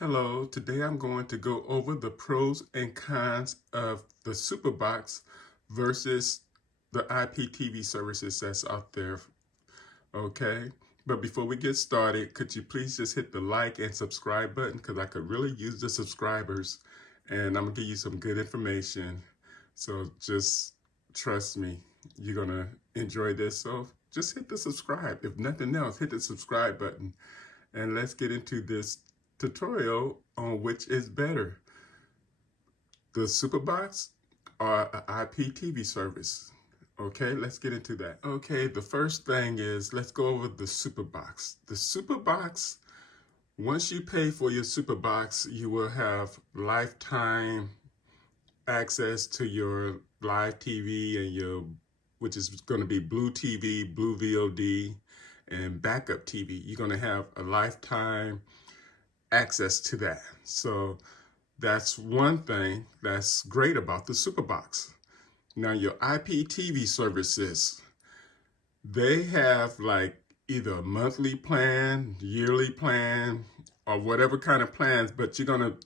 Hello, today I'm going to go over the pros and cons of the Superbox versus the IPTV services that's out there, okay? But before we get started, could you please just hit the like and subscribe button because I could really use the subscribers and I'm gonna give you some good information. So just trust me, you're gonna enjoy this. So just hit the subscribe. If nothing else, hit the subscribe button and let's get into this tutorial on which is better, the Superbox or an IPTV service. Okay, let's get into that. Okay, the first thing is let's go over the Superbox. The Superbox, once you pay for your Superbox, you will have lifetime access to your live TV and your, which is going to be Blue TV, Blue VOD, and backup TV. You're going to have a lifetime access to that. So that's one thing that's great about the Superbox. Now your IPTV services, they have like either a monthly plan, yearly plan, or whatever kind of plans, but you're gonna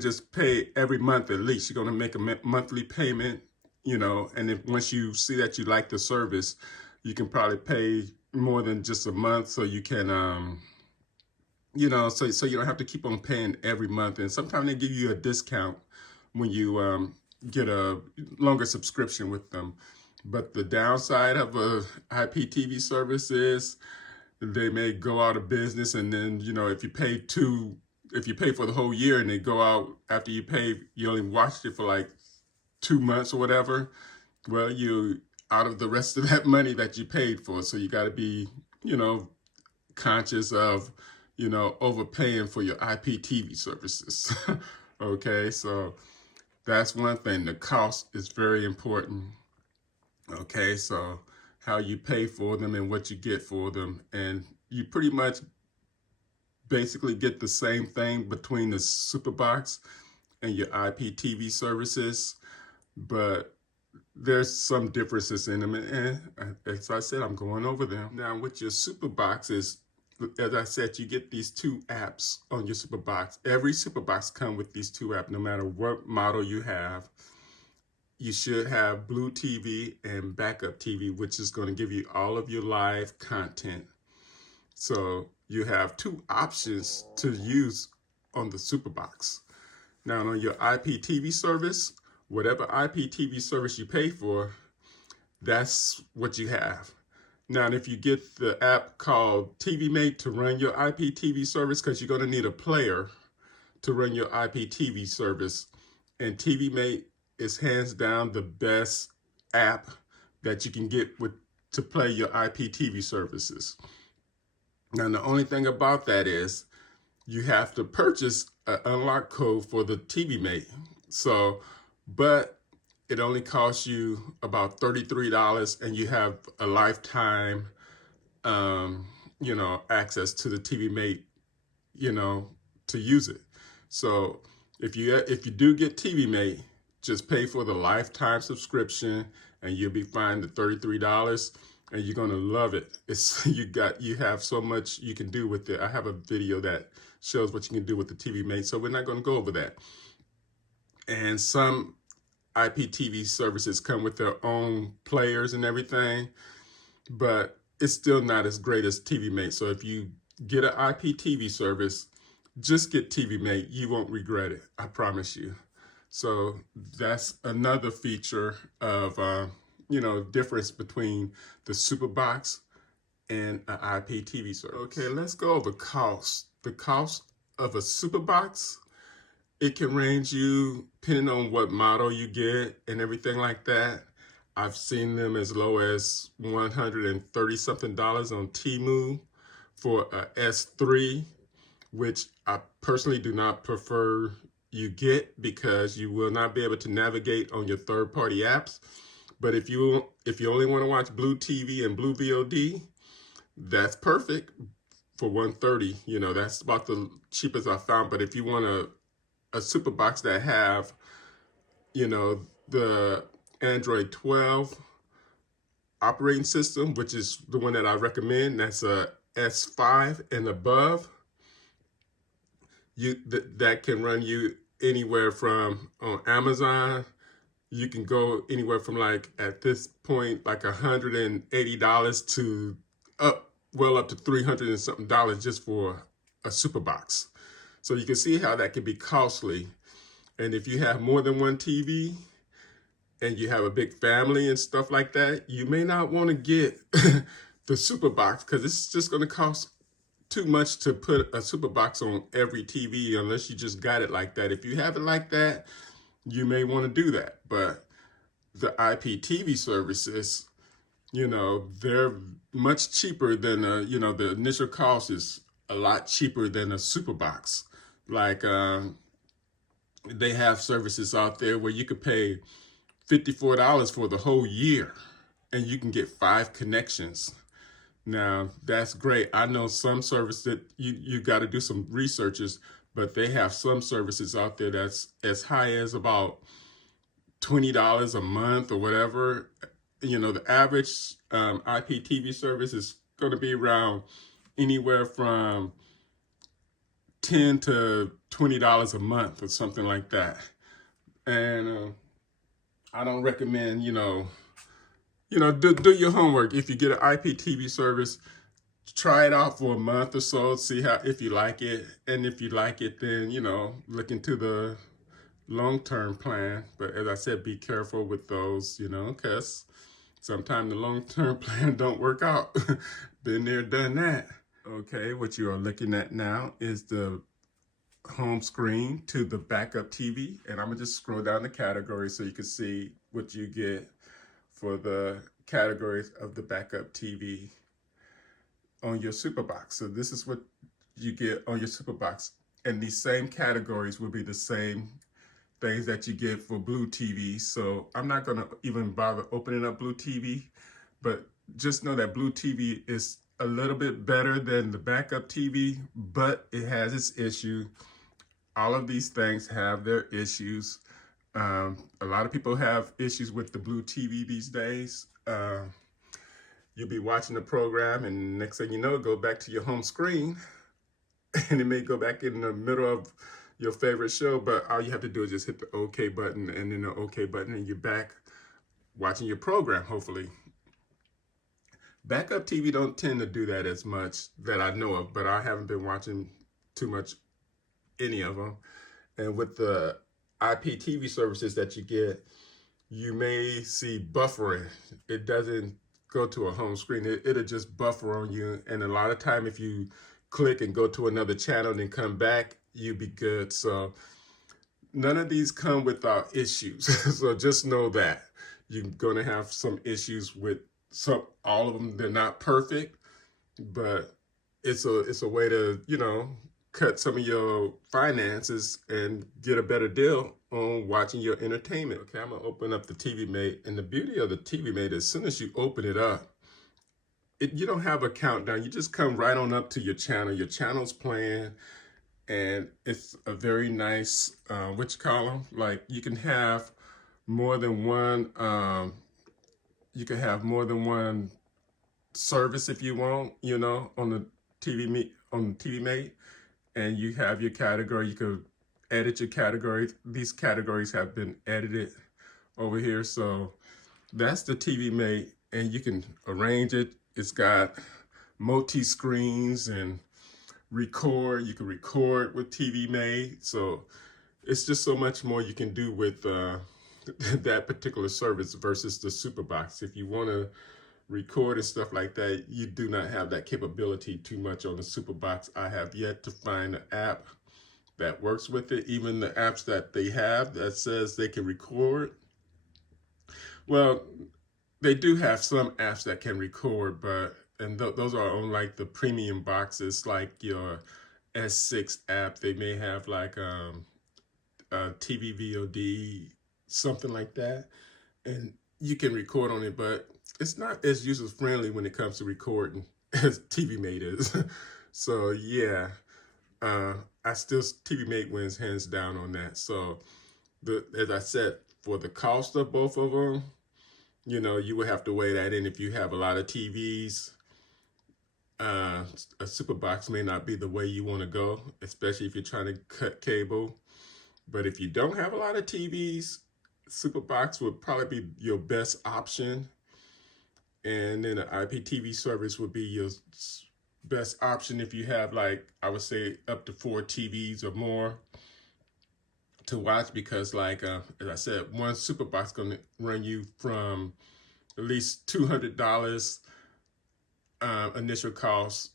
just pay every month at least. You're gonna make a monthly payment, and if once you see that you like the service, you can probably pay more than just a month so you can so you don't have to keep on paying every month. And sometimes they give you a discount when you get a longer subscription with them. But the downside of a IPTV service is they may go out of business, and then if you pay for the whole year and they go out after you pay, you only watched it for like 2 months or whatever. Well, you out of the rest of that money that you paid for. So you got to be conscious of overpaying for your IPTV services. Okay, so that's one thing. The cost is very important. Okay, so how you pay for them and what you get for them, and you pretty much basically get the same thing between the Superbox and your IPTV services, but there's some differences in them, and as I said, I'm going over them. Now with your Superbox is, as I said, you get these two apps on your Superbox. Every Superbox comes with these two apps, no matter what model you have. You should have Blue TV and Backup TV, which is going to give you all of your live content. So you have two options to use on the Superbox. Now on your IPTV service, whatever IPTV service you pay for, that's what you have. Now, if you get the app called TiviMate to run your IPTV service, because you're going to need a player to run your IPTV service, and TiviMate is hands down the best app that you can get to play your IPTV services. Now, the only thing about that is you have to purchase an unlock code for the TiviMate. So, but it only costs you about $33, and you have a lifetime, access to the TiviMate, to use it. So if you do get TiviMate, just pay for the lifetime subscription, and you'll be fine. The $33, and you're gonna love it. It's you have so much you can do with it. I have a video that shows what you can do with the TiviMate, so we're not gonna go over that. And some IPTV services come with their own players and everything, but it's still not as great as TiviMate. So if you get an IPTV service, just get TiviMate. You won't regret it, I promise you. So that's another feature of, difference between the Superbox and an IPTV service. Okay, let's go over cost. The cost of a Superbox, it can range you, depending on what model you get and everything like that. I've seen them as low as $130 something on Temu for a S3, which I personally do not prefer you get, because you will not be able to navigate on your third-party apps. But if you only want to watch Blue TV and Blue VOD, that's perfect for $130. That's about the cheapest I found. But if you want a Superbox that have, the Android 12 operating system, which is the one that I recommend, that's a S5 and above, that can run you anywhere from on Amazon. You can go anywhere from like at this point like $180 to up to $300 and something just for a Superbox. So you can see how that can be costly. And if you have more than one TV and you have a big family and stuff like that, you may not want to get the Superbox because it's just going to cost too much to put a Superbox on every TV unless you just got it like that. If you have it like that, you may want to do that. But the IPTV services, they're much cheaper than, the initial cost is a lot cheaper than a Superbox. Like, they have services out there where you could pay $54 for the whole year and you can get 5 connections. Now, that's great. I know some service that you got to do some researches, but they have some services out there that's as high as about $20 a month or whatever. The average IPTV service is going to be around anywhere from $10 to $20 a month or something like that. And I don't recommend, do your homework. If you get an IPTV service, try it out for a month or so, see if you like it. And if you like it, then, look into the long-term plan. But as I said, be careful with those, because sometimes the long-term plan don't work out. Been there, done that. Okay, what you are looking at now is the home screen to the backup TV. And I'm gonna just scroll down the categories so you can see what you get for the categories of the backup TV on your Superbox. So this is what you get on your Superbox. And these same categories will be the same things that you get for Blue TV. So I'm not gonna even bother opening up Blue TV, but just know that Blue TV is a little bit better than the backup TV, but it has its issue. All of these things have their issues. A lot of people have issues with the Blue TV these days. You'll be watching the program and next thing you know, go back to your home screen and it may go back in the middle of your favorite show, but all you have to do is just hit the OK button and then the OK button and you're back watching your program, hopefully. Backup TV don't tend to do that as much that I know of, but I haven't been watching too much any of them. And with the IPTV services that you get, you may see buffering. It doesn't go to a home screen. It'll just buffer on you. And a lot of time if you click and go to another channel and then come back, you'll be good. So none of these come without issues. So just know that you're gonna have some issues with all of them. They're not perfect, but it's a way to, cut some of your finances and get a better deal on watching your entertainment. Okay, I'm gonna open up the TiviMate, and the beauty of the TiviMate, as soon as you open it up, you don't have a countdown. You just come right on up to your channel. Your channel's playing, and it's a very nice, like you can have more than one, service if you want, on the TiviMate, and you have your category. You could edit your categories. These categories have been edited over here. So that's the TiviMate, and you can arrange it. It's got multi-screens and record. You can record with TiviMate. So it's just so much more you can do with that particular service versus the Superbox. If you want to record and stuff like that, you do not have that capability too much on the Superbox. I have yet to find an app that works with it. Even the apps that they have that says they can record, well, they do have some apps that can record, but those are on like the premium boxes, like your S6 app. They may have like TV VOD, something like that, and you can record on it, but it's not as user friendly when it comes to recording as TiviMate is. So yeah, TiviMate wins hands down on that. So as I said, for the cost of both of them, you would have to weigh that in. If you have a lot of TVs, a Superbox may not be the way you want to go, especially if you're trying to cut cable. But if you don't have a lot of TVs, Superbox would probably be your best option. And then an IPTV service would be your best option if you have, like, I would say up to 4 TVs or more to watch, because like as I said, one Superbox going to run you from at least $200 initial cost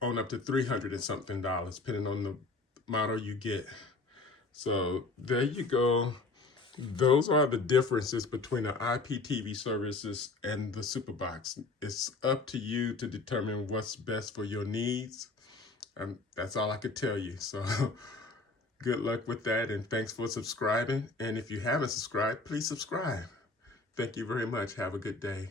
on up to $300 and something, depending on the model you get. So there you go. Those are the differences between the IPTV services and the Superbox. It's up to you to determine what's best for your needs. That's all I could tell you. So good luck with that, and thanks for subscribing. And if you haven't subscribed, please subscribe. Thank you very much. Have a good day.